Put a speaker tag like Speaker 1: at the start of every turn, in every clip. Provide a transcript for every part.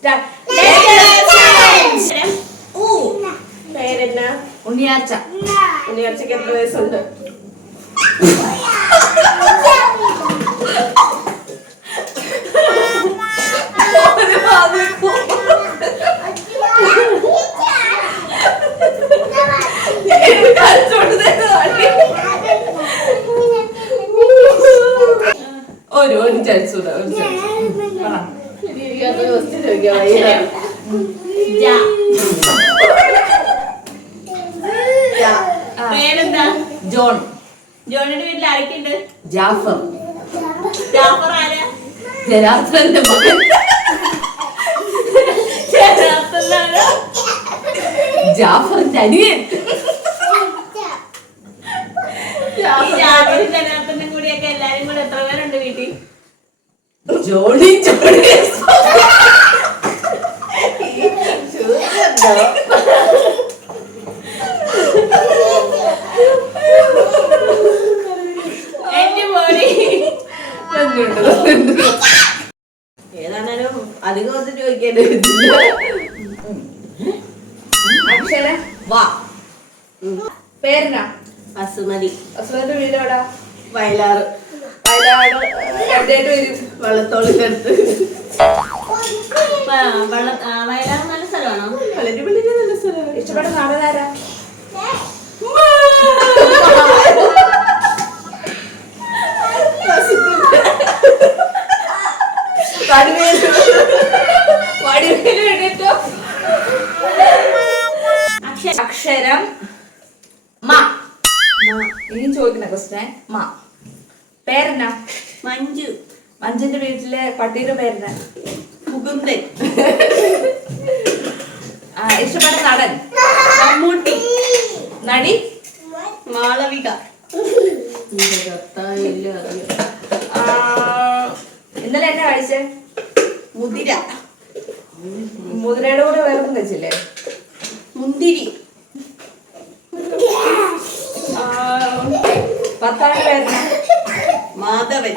Speaker 1: Start.
Speaker 2: ഊ. പേരെന്നാ?
Speaker 1: ഉണ്ണിയാർച്ച
Speaker 2: ഉണ്ണിയാർച്ചയ്ക്ക് എത്ര വയസ്സുണ്ട്? ജ. പേരെന്താ?
Speaker 1: ജോൺ.
Speaker 2: ജോണിയുടെ വീട്ടിൽ ആരൊക്കെയുണ്ട്?
Speaker 1: ജാഫർ.
Speaker 2: ജാഫർ ആരാ?
Speaker 1: ജരാസന്റെ മകൻ.
Speaker 2: ചേരാത്തല്ലാണ്.
Speaker 1: ജാഫറിന്റെ അനിയൻ.
Speaker 2: ജാഫറും ജനാർദ്ദനും കൂടിയൊക്കെ എല്ലാരും കൂടെ എത്ര പേരുണ്ട് വീട്ടിൽ?
Speaker 1: Johnny Johnny.
Speaker 2: ഏതാണേലും അധികം ഒന്നും ചോദിക്കേണ്ടി
Speaker 1: അക്ഷര വാ. പേരെന്നാ?
Speaker 2: അസുമതി.
Speaker 1: അസുമതി വീട് എവിടാ?
Speaker 2: വയലാറ്.
Speaker 1: വയനാട് എവിടെയായിട്ട് വരും?
Speaker 2: വള്ളത്തോളിന്റെ അടുത്ത് വള്ള അക്ഷരം
Speaker 1: മ. ഇനി ചോദിക്കുന്ന ക്വസ്റ്റ്യൻ മ. പേരെന്നാ?
Speaker 2: മഞ്ജു.
Speaker 1: മഞ്ജുന്റെ വീട്ടിലെ പട്ടിയുടെ പേരെന്നാ?
Speaker 2: മുകുന്ദൻ.
Speaker 1: ഇഷ്ടപ്പെട്ട നടൻ?
Speaker 2: മമ്മൂട്ടി.
Speaker 1: നടി?
Speaker 2: മാളവിക.
Speaker 1: ഇന്നലെ എന്നാ കഴിച്ചേ
Speaker 2: മുതിര
Speaker 1: മുതിരയുടെ കൂടെ വേറെ കഴിച്ചില്ലേ?
Speaker 2: മുന്തിരി.
Speaker 1: ആ, പേര്
Speaker 2: മാധവൻ.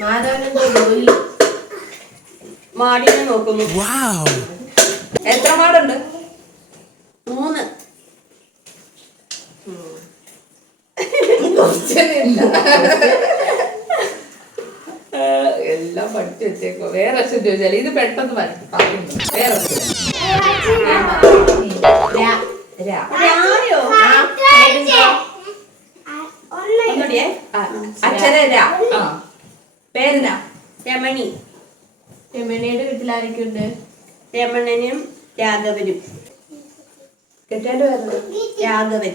Speaker 2: മാധവൻ ജോലി. മാടിനെ നോക്കുന്നു.
Speaker 1: എത്ര മാടുണ്ട്?
Speaker 2: മൂന്ന്.
Speaker 1: എല്ലാം പഠിച്ചു വെച്ചേക്കോ വേറെ അച്ഛൻ ചോദിച്ചാൽ ഇത് പെട്ടെന്ന് പറയുന്നു. വേറെ ആ പേരെന്നാ?
Speaker 2: രമണി. രമണിയുടെ വീട്ടിൽ ആരൊക്കെയുണ്ട് രമണനും രാഘവനും.
Speaker 1: കെട്ടേണ്ടി വരുന്നത്
Speaker 2: രാഘവൻ.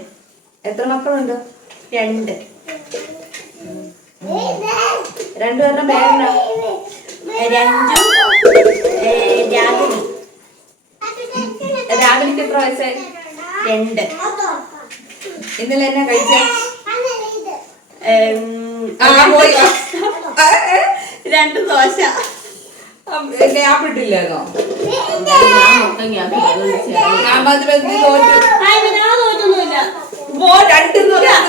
Speaker 1: എത്ര മക്കളുണ്ട്?
Speaker 2: രണ്ട്.
Speaker 1: രണ്ടുപേരുടെ
Speaker 2: രഞ്ജു ഏ, രാഘവി
Speaker 1: രാവിലേക്ക് എത്ര വയസ്സായി
Speaker 2: രണ്ട്.
Speaker 1: ഇന്നലെ എന്നാ കഴിച്ച?
Speaker 2: രണ്ട് ദോശ.
Speaker 1: ഇത് തോറ്റു. രണ്ടെന്ന് പറയാൻ